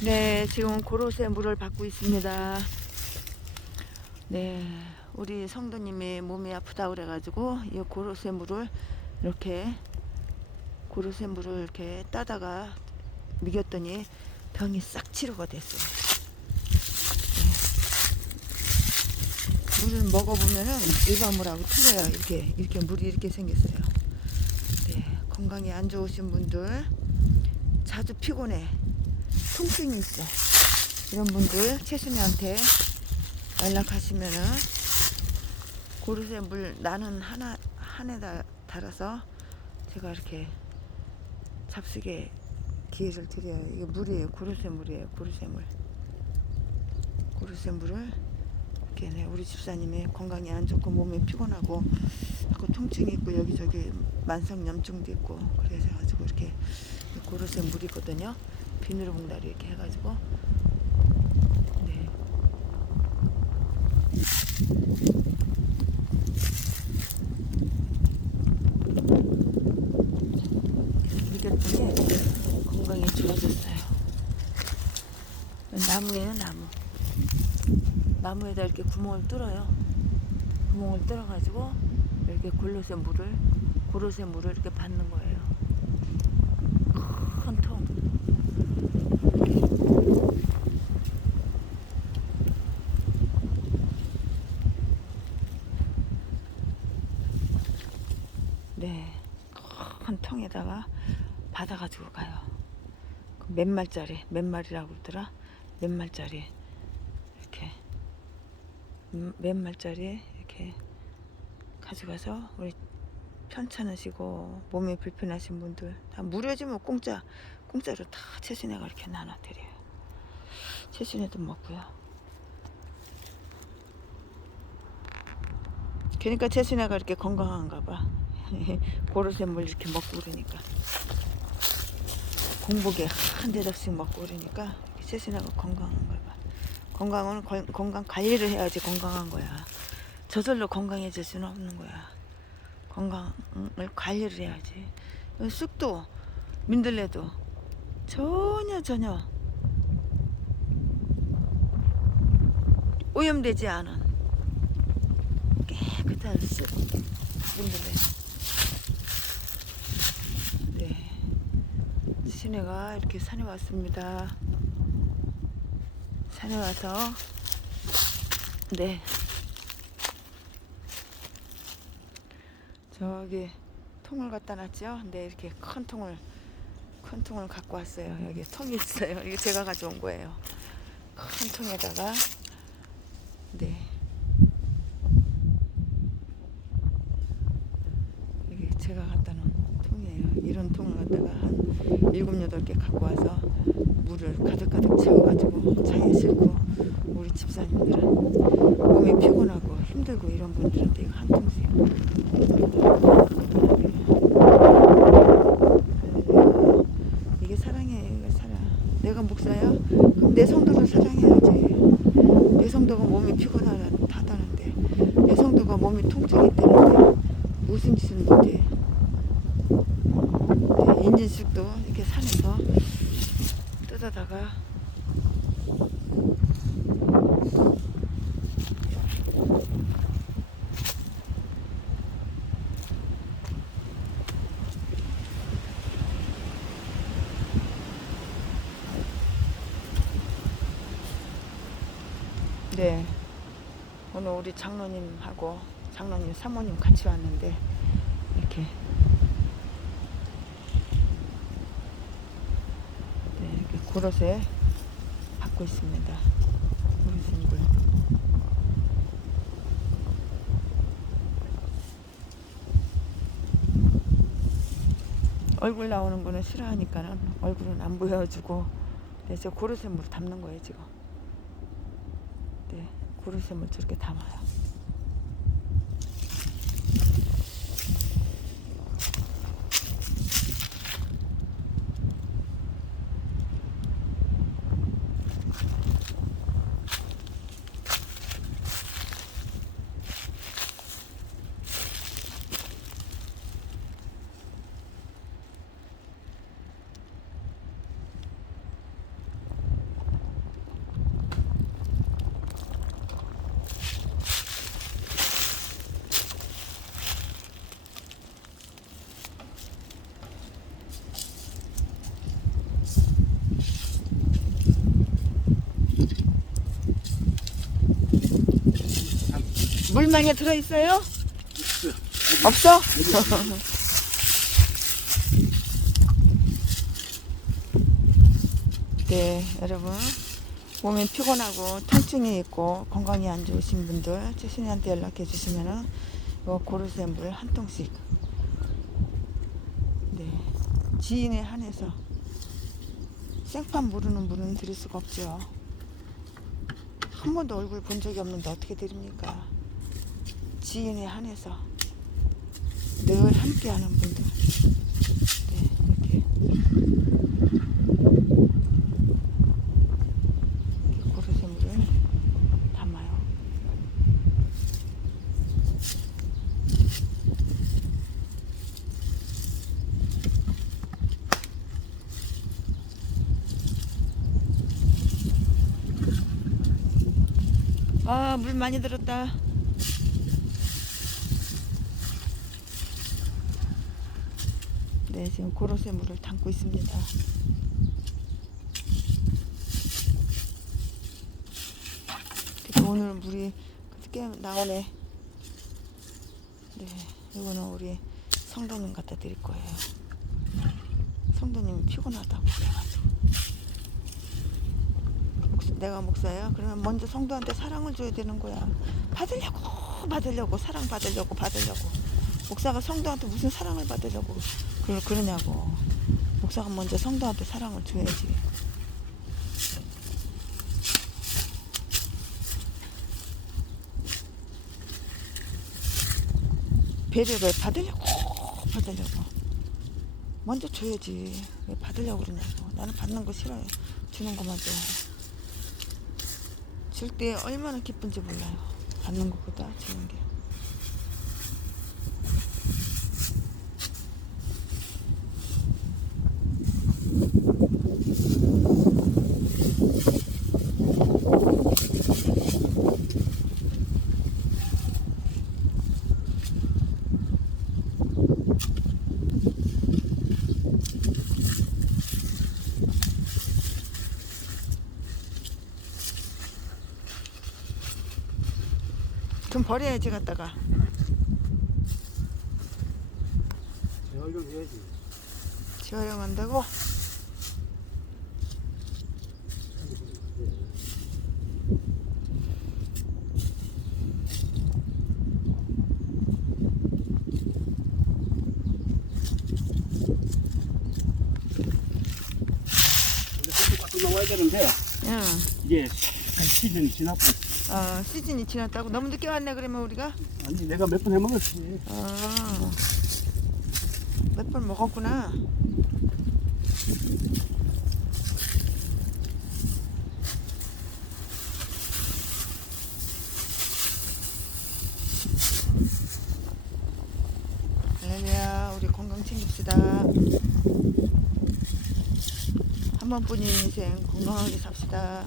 네, 지금 고로쇠 물을 받고 있습니다. 네, 우리 성도님이 몸이 아프다 그래가지고 이 고로쇠 물을 이렇게 고로쇠 물을 이렇게 따다가 미겼더니 병이 싹 치료가 됐어요. 네. 물을 먹어보면은 일반 물하고 틀려요. 이렇게 이렇게 물이 이렇게 생겼어요. 네, 건강에 안 좋으신 분들 자주 피곤해. 통증이 있어. 이런 분들 최순이한테 연락하시면은 고르쇠 물 나는 하나 한에다 달아서 제가 이렇게 잡수게 기회를 드려요. 이게 물이에요. 고르쇠 물이에요. 고르쇠 물. 고르쇠 물을 이렇게 네, 우리 집사님의 건강이 안 좋고 몸이 피곤하고 자꾸 통증이 있고 여기저기 만성 염증도 있고 그래서 가지고 이렇게 고르쇠 물이거든요. 비누 봉다리 이렇게 해가지고 네. 이겼더니 건강이 좋아졌어요. 나무예요 나무. 나무에다 이렇게 구멍을 뚫어요. 구멍을 뚫어가지고 이렇게 골로새 물을 고로쇠 물을 이렇게 받는 거예요. 큰 통. 네, 큰 통에다가 받아가지고 가요. 그몇 말짜리, 몇 마리라고 그러더라? 몇 말짜리 이렇게 음, 몇 말짜리 이렇게 가져가서 우리 편찮으시고 몸이 불편하신 분들 다 무료지 뭐 공짜 공짜로 다 최순애가 이렇게 나눠드려요. 최순애도 먹고요. 그러니까 최순애가 이렇게 건강한가 봐. 고로쇠 물 이렇게 먹고 그러니까 공복에 한 대접씩 먹고 그러니까 최순애가 건강한가 봐. 건강은 건- 건강 관리를 해야지 건강한 거야. 저절로 건강해질 수는 없는 거야. 건강을 관리를 해야지. 쑥도 민들레도 전혀 전혀 오염되지 않은 깨끗한 쑥 민들레. 네. 시내가 이렇게 산에 왔습니다. 산에 와서 네 저기 통을 갖다 놨죠. 근데 이렇게 큰 통을 큰 통을 갖고 왔어요. 여기 통이 있어요. 이게 제가 가져온 거예요. 큰 통에다가 네 이게 제가 갖다 놓은 갖다가 한 일곱 여덟 개 갖고 와서 물을 가득가득 채워가지고 차에 싣고 우리 집사님들은 몸이 피곤하고 힘들고 이런 분들한테 이거 한 통씩. 이게 내 성도를 사랑해야지. 내 성도가 몸이 피곤하다는데 내 성도가 몸이 통증이 있다는데 무슨 짓을 못해. 네, 인진숙도 이렇게 산에서 뜯어다가 네 오늘 우리 장로님하고 장로님 사모님 같이 왔는데 이렇게 네, 이렇게 고로쇠 받고 있습니다. 얼굴 나오는 거는 싫어하니까는 얼굴은 안 보여주고 그래서 고로쇠 물 담는 거예요 지금. 네, 고로쇠 물 저렇게 담아요. 물 많이 들어있어요? 없어? 네, 여러분. 몸이 피곤하고 통증이 있고 건강이 안 좋으신 분들 최신이한테 연락해 주시면은 요 고르쇠 물 한 통씩 네 지인에 한해서 생판 모르는 물은 드릴 수가 없죠 한 번도 얼굴 본 적이 없는데 어떻게 드립니까 지인에 한해서 늘 함께하는 분들. 네 이렇게. 이렇게 고르쇠 물을 담아요. 아, 물 많이 들었다. 네, 지금 고로쇠 물을 담고 있습니다. 오늘 물이 꽤 나오네. 네, 이거는 우리 성도님 갖다 드릴 거예요. 성도님이 피곤하다고 그래가지고. 내가 목사야? 그러면 먼저 성도한테 사랑을 줘야 되는 거야. 받으려고, 받으려고, 사랑 받으려고, 받으려고. 목사가 성도한테 무슨 사랑을 받으려고 그러, 그러냐고. 목사가 먼저 성도한테 사랑을 줘야지. 배려를 받으려고, 받으려고. 먼저 줘야지. 왜 받으려고 그러냐고. 나는 받는 거 싫어요. 주는 것만 좋아해. 줄때 얼마나 기쁜지 몰라요. 받는 것보다 주는 게. 버려야지 갖다가. 재활용해야지. 재활용한다고? 근데 속도가 또 나와야 되는데 응. 이게 시즌이 지났고 어, 시즌이 지났다고? 너무 늦게 왔네 그러면 우리가? 아니 내가 몇 번 해먹었지. 아, 몇 번 먹었구나. 할렐루야, 우리 건강 챙깁시다. 한 번뿐인 인생 건강하게 삽시다.